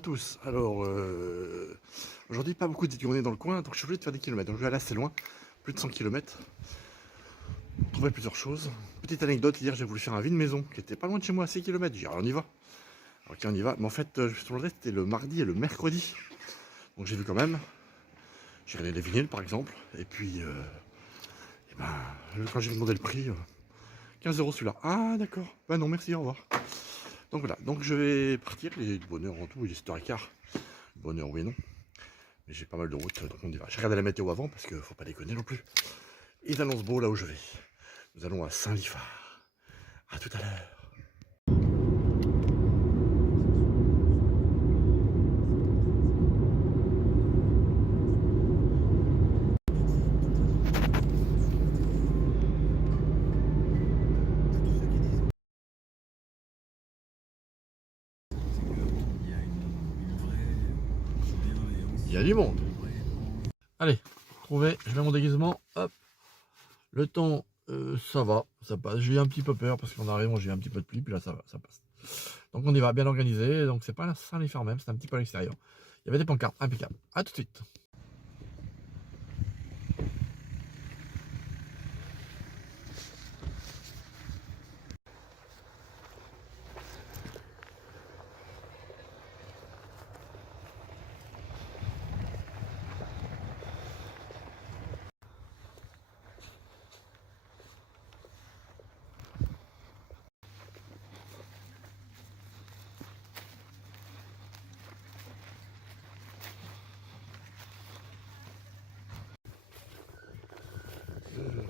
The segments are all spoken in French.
à tous. Alors, aujourd'hui, pas beaucoup de journées dans le coin, donc je suis obligé de faire des kilomètres. Donc je vais aller assez loin, plus de 100 km, pour trouver plusieurs choses. Petite anecdote, hier j'ai voulu faire un vide maison qui était pas loin de chez moi, à 6 km. J'ai dit, on y va. Ok, on y va. Mais en fait, je suis tombé, c'était le mardi et le mercredi. Donc j'ai vu quand même. J'ai regardé les vinyles par exemple. Et puis, et ben, quand j'ai demandé le prix, 15 € celui-là. Ah, d'accord. Bah non, merci, au revoir. Donc voilà, donc je vais partir. Il est de bonne heure en tout, il est 7h15. Bonne heure, oui, non. Mais j'ai pas mal de route, donc on y va. J'ai regardé la météo avant parce qu'il faut pas déconner non plus. Il annonce beau là où je vais. Nous allons à Saint-Liphard. A tout à l'heure. Il y a du monde. Allez, trouvé, je mets mon déguisement. Hop. Le temps, ça va, ça passe. J'ai eu un petit peu peur parce qu'en arrivant, j'ai eu un petit peu de pluie, puis là, ça va, ça passe. Donc on y va, bien organisé. Donc c'est pas à Saint-Liphard même, c'est un petit peu à l'extérieur. Il y avait des pancartes, impeccable. A tout de suite.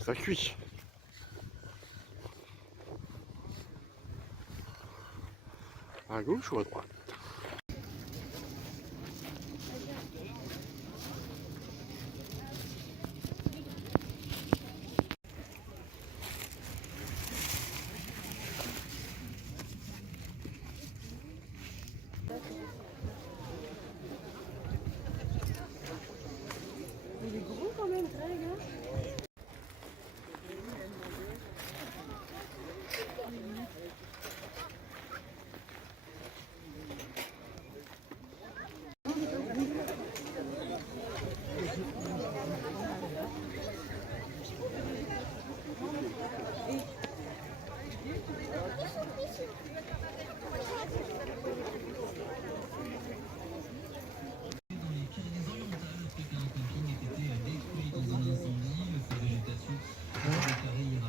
Ça cuit. À gauche ou à droite? Il est gros quand même, Greg, hein.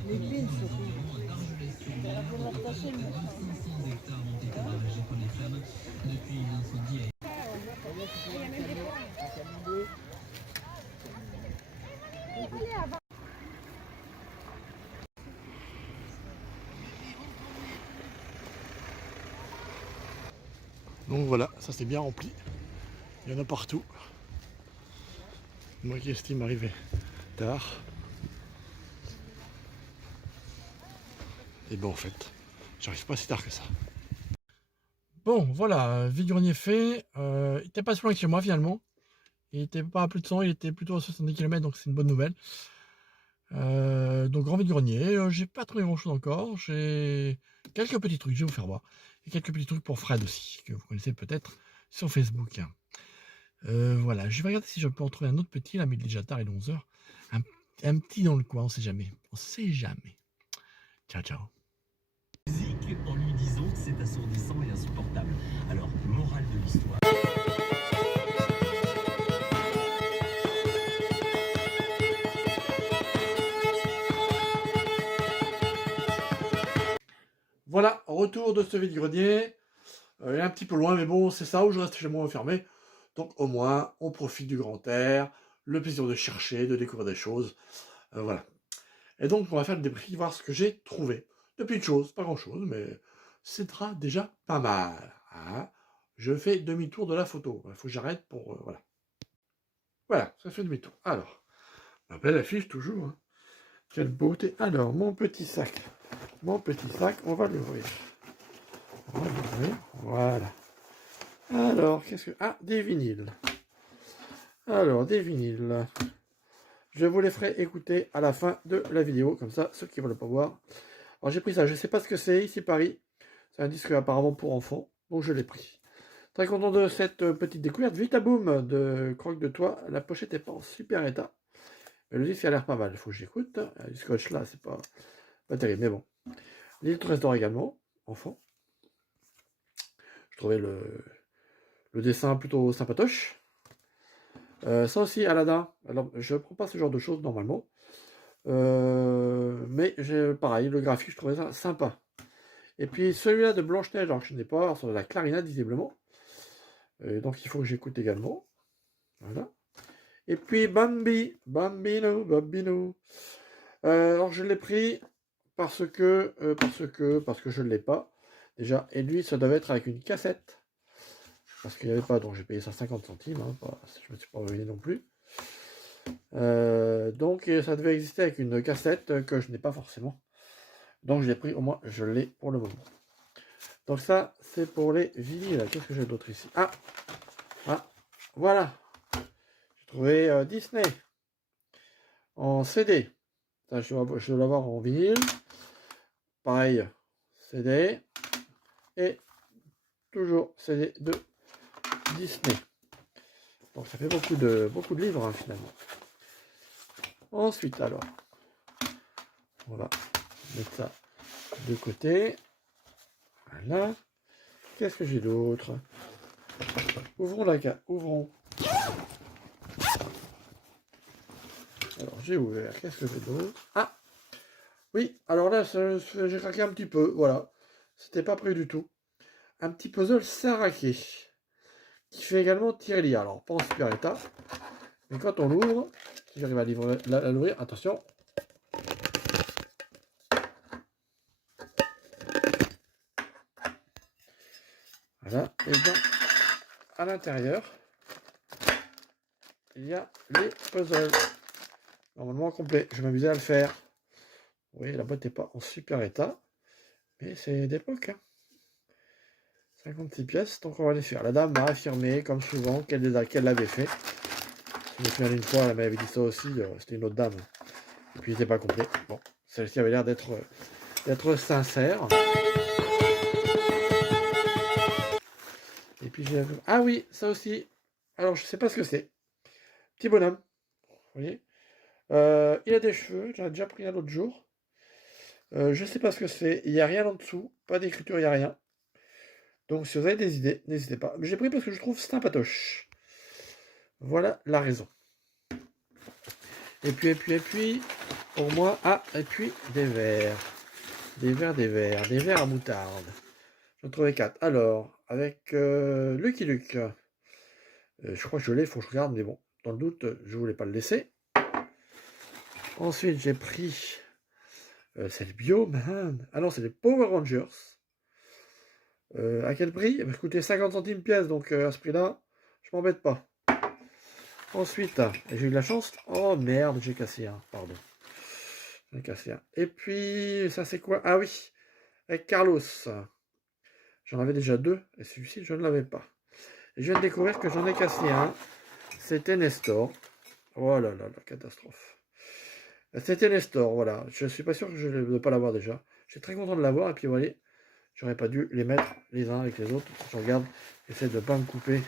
Les pins surtout. La première tachée, mais... Donc voilà, ça c'est bien rempli. Il y en a partout. Moi qui estime arriver tard. Et bon en fait, j'arrive pas si tard que ça. Bon voilà, vide-grenier fait. Il était pas si loin que chez moi finalement. Il était pas à plus de 100, il était plutôt à 70 km, donc c'est une bonne nouvelle. Donc grand vide-grenier, j'ai pas trouvé grand chose encore. J'ai quelques petits trucs, je vais vous faire voir. Et quelques petits trucs pour Fred aussi, que vous connaissez peut-être sur Facebook. Voilà, je vais regarder si je peux en trouver un autre petit, là, mais il est déjà tard, il est 11h. Un petit dans le coin, on sait jamais. On sait jamais. Ciao, ciao. Musique en lui disant que c'est assourdissant et insupportable. Alors, morale de l'histoire. Voilà, retour de ce vide-grenier. Il est un petit peu loin, mais bon, c'est ça où je reste chez moi enfermé. Donc au moins, on profite du grand air, le plaisir de chercher, de découvrir des choses. Voilà. Et donc, on va faire le débrief, voir ce que j'ai trouvé. De petites choses, pas grand-chose, mais c'est déjà pas mal. Hein. Je fais demi-tour de la photo. Il faut que j'arrête pour... voilà. Voilà, ça fait demi-tour. Alors, ma belle affiche toujours. Hein. Quelle beauté. Alors, mon petit sac. Mon petit sac, on va l'ouvrir. On va l'ouvrir. Voilà. Alors, qu'est-ce que... Ah, des vinyles. Alors, des vinyles. Je vous les ferai écouter à la fin de la vidéo, comme ça, ceux qui ne veulent pas voir. Alors, j'ai pris ça, je ne sais pas ce que c'est, ici Paris. C'est un disque apparemment pour enfants, donc je l'ai pris. Très content de cette petite découverte. Vitaboom de Croque de Toit. La pochette est pas en super état. Mais le disque a l'air pas mal. Il faut que j'écoute. Du scotch là, c'est pas terrible, mais bon. L'île Trésor également, enfant. Je trouvais le dessin plutôt sympatoche. Ça aussi, Aladdin. Alors, je prends pas ce genre de choses normalement. Mais pareil, le graphique, je trouvais ça sympa. Et puis celui-là de Blanche-Neige, alors que je n'ai pas, alors, sur de la clarinette visiblement. Donc il faut que j'écoute également. Voilà. Et puis Bambi, Bambino. Alors je l'ai pris parce que je ne l'ai pas. Déjà, et lui, ça devait être avec une cassette. Parce qu'il n'y avait pas, donc j'ai payé ça 50 centimes. Hein, je ne me suis pas ruiné non plus. Donc ça devait exister avec une cassette que je n'ai pas forcément. Donc je l'ai pris, au moins je l'ai pour le moment. Donc ça, c'est pour les vinyles. Qu'est-ce que j'ai d'autre ici? Ah, voilà. J'ai trouvé Disney en CD. Ça, je dois l'avoir en vinyle. Pareil, CD. Et toujours CD de Disney. Donc ça fait beaucoup de livres hein, finalement. Ensuite alors, on va mettre ça de côté. Voilà. Qu'est-ce que j'ai d'autre? Ouvrons la carte. Ouvrons. Alors j'ai ouvert. Qu'est-ce que j'ai d'autre? Ah oui, alors là, j'ai craqué un petit peu. Voilà. C'était pas prêt du tout. Un petit puzzle Saraké. Qui fait également Tirelli. Alors, pas en super état. Mais quand on l'ouvre, si j'arrive à l'ouvrir, attention. Voilà. Et bien, à l'intérieur, il y a les puzzles. Normalement complet. Je vais m'amuser à le faire. Oui, la boîte n'est pas en super état. Mais c'est d'époque. Hein. 56 pièces, donc on va les faire. La dame m'a affirmé, comme souvent, qu'elle l'avait fait. Je me souviens d'une fois, elle m'avait dit ça aussi. C'était une autre dame. Et puis il n'était pas complet. Bon, celle-ci avait l'air d'être sincère. Et puis j'ai... Ah oui, ça aussi. Alors je sais pas ce que c'est. Petit bonhomme. Vous voyez. Il a des cheveux. J'en ai déjà pris un l'autre jour. Je sais pas ce que c'est. Il n'y a rien en dessous. Pas d'écriture, il n'y a rien. Donc si vous avez des idées, n'hésitez pas. J'ai pris parce que je trouve sympatoche. Voilà la raison. Et puis, pour moi, et puis des verres. Des verres à moutarde. J'en trouvais 4. Alors, avec Lucky Luke. Je crois que je l'ai, il faut que je regarde, mais bon, dans le doute, je voulais pas le laisser. Ensuite, j'ai pris... c'est le Bioman. Ah non, c'est les Power Rangers. À quel prix? Ça coûtait 50 centimes pièce, donc à ce prix-là, je m'embête pas. Ensuite, j'ai eu de la chance. Oh merde, j'ai cassé un, pardon. J'ai cassé un. Et puis, ça c'est quoi? Ah oui, avec Carlos. J'en avais déjà 2, et celui-ci, je ne l'avais pas. Et je viens de découvrir que j'en ai cassé un. C'était Nestor. Oh là là, la catastrophe. C'était Nestor, voilà. Je suis pas sûr que je ne vais pas l'avoir déjà. Je suis très content de l'avoir, et puis voilà. J'aurais pas dû les mettre les uns avec les autres. Je regarde, j'essaie de ne pas me couper.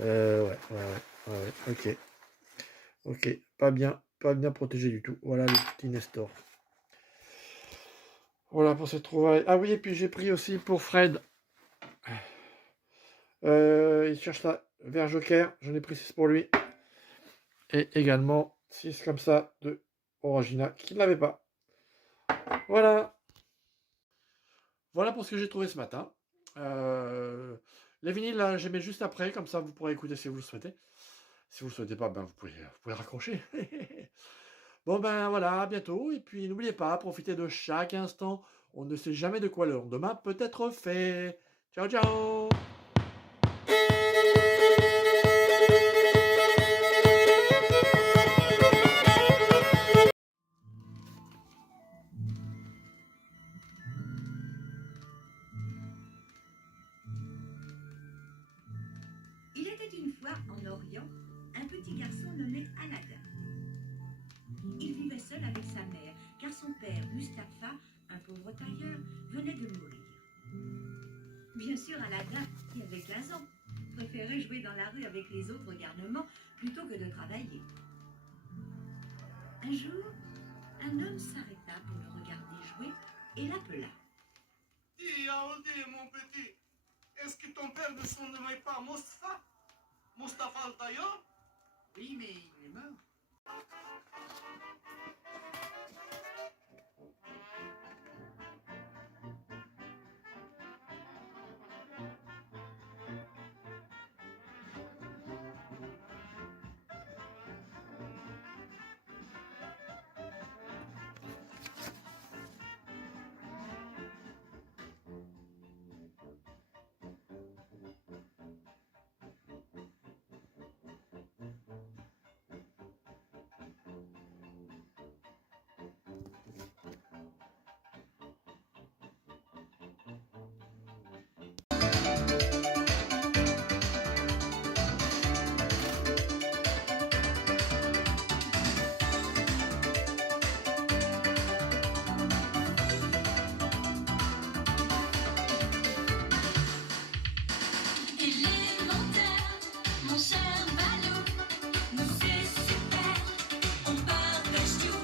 Ouais, ok. Ok, pas bien protégé du tout. Voilà le petit Nestor. Voilà pour cette trouvaille. Ah oui, et puis j'ai pris aussi pour Fred. Il cherche ça vers Joker. J'en ai pris 6 pour lui. Et également 6 comme ça de Orangina qui ne l'avait pas. Voilà. Voilà pour ce que j'ai trouvé ce matin. Les vinyles, là, je les mets juste après. Comme ça, vous pourrez écouter si vous le souhaitez. Si vous ne le souhaitez pas, ben, vous pouvez raccrocher. Bon ben voilà, à bientôt. Et puis n'oubliez pas, profitez de chaque instant. On ne sait jamais de quoi le lendemain peut être fait. Ciao, ciao! Il était une fois en Orient un petit garçon nommé Aladdin. Il vivait seul avec sa mère, car son père, Mustapha, un pauvre tailleur, venait de mourir. Bien sûr, Aladdin, qui avait 15 ans, préférait jouer dans la rue avec les autres garnements plutôt que de travailler. Un jour, un homme s'arrêta pour le regarder jouer et l'appela. Dis, Yaoundé, mon petit, est-ce que ton père ne se nommait pas Mustapha? Mustapha le tailleur? Oui, mais il est mort. Élémentaire, mon cher Balou, nous c'est super, on partage tout.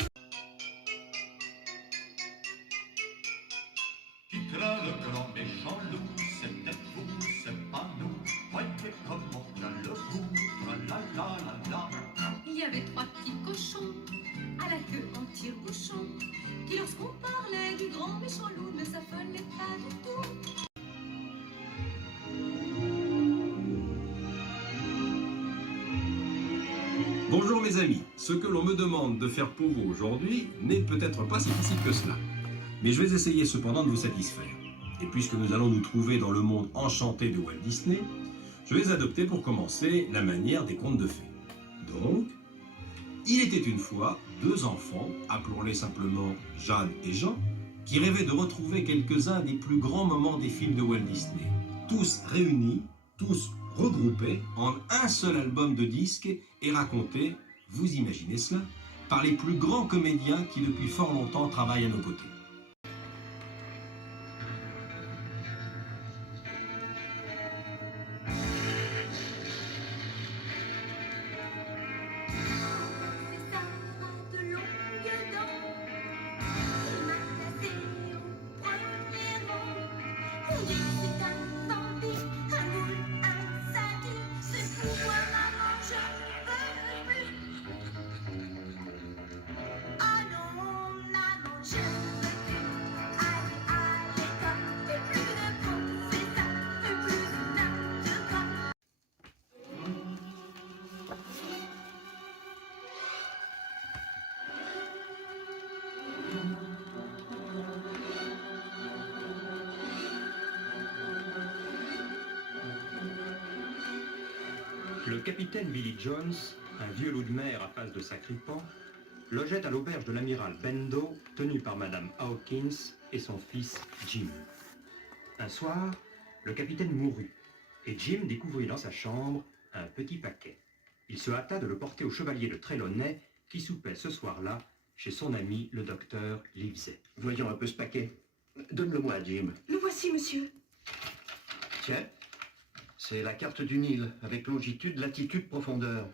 Qui craint le grand méchant loup, c'est peut-être vous, c'est pas nous. Voyez comme on tient le bout, la la la la. Il y avait 3 petits cochons, à la queue en tire-bouchon, qui lorsqu'on parlait du grand méchant loup ne s'affolaient pas du tout. Bonjour mes amis, ce que l'on me demande de faire pour vous aujourd'hui n'est peut-être pas si facile que cela. Mais je vais essayer cependant de vous satisfaire. Et puisque nous allons nous trouver dans le monde enchanté de Walt Disney, je vais adopter pour commencer la manière des contes de fées. Donc, il était une fois 2 enfants, appelons-les simplement Jeanne et Jean, qui rêvaient de retrouver quelques-uns des plus grands moments des films de Walt Disney. Tous réunis, tous regroupés en un seul album de disques et racontés, vous imaginez cela, par les plus grands comédiens qui depuis fort longtemps travaillent à nos côtés. C'est ça, de longues dents, il m'a placé au premier rang. On dit que c'est un vampire, un moule, un satyre, c'est pourquoi maman je veux plus. Ah non, maman je veux plus aller à l'école, fais plus de professeur, fais plus de com. Le capitaine Billy Jones, un vieux loup de mer à face de sacripant, logeait à l'auberge de l'amiral Bendo, tenu par Madame Hawkins et son fils Jim. Un soir, le capitaine mourut, et Jim découvrit dans sa chambre un petit paquet. Il se hâta de le porter au chevalier de Trelawney, qui soupait ce soir-là chez son ami le docteur Livesey. Voyons un peu ce paquet. Donne-le-moi, Jim. Le voici, monsieur. Tiens, c'est la carte du Nil, avec longitude, latitude, profondeur.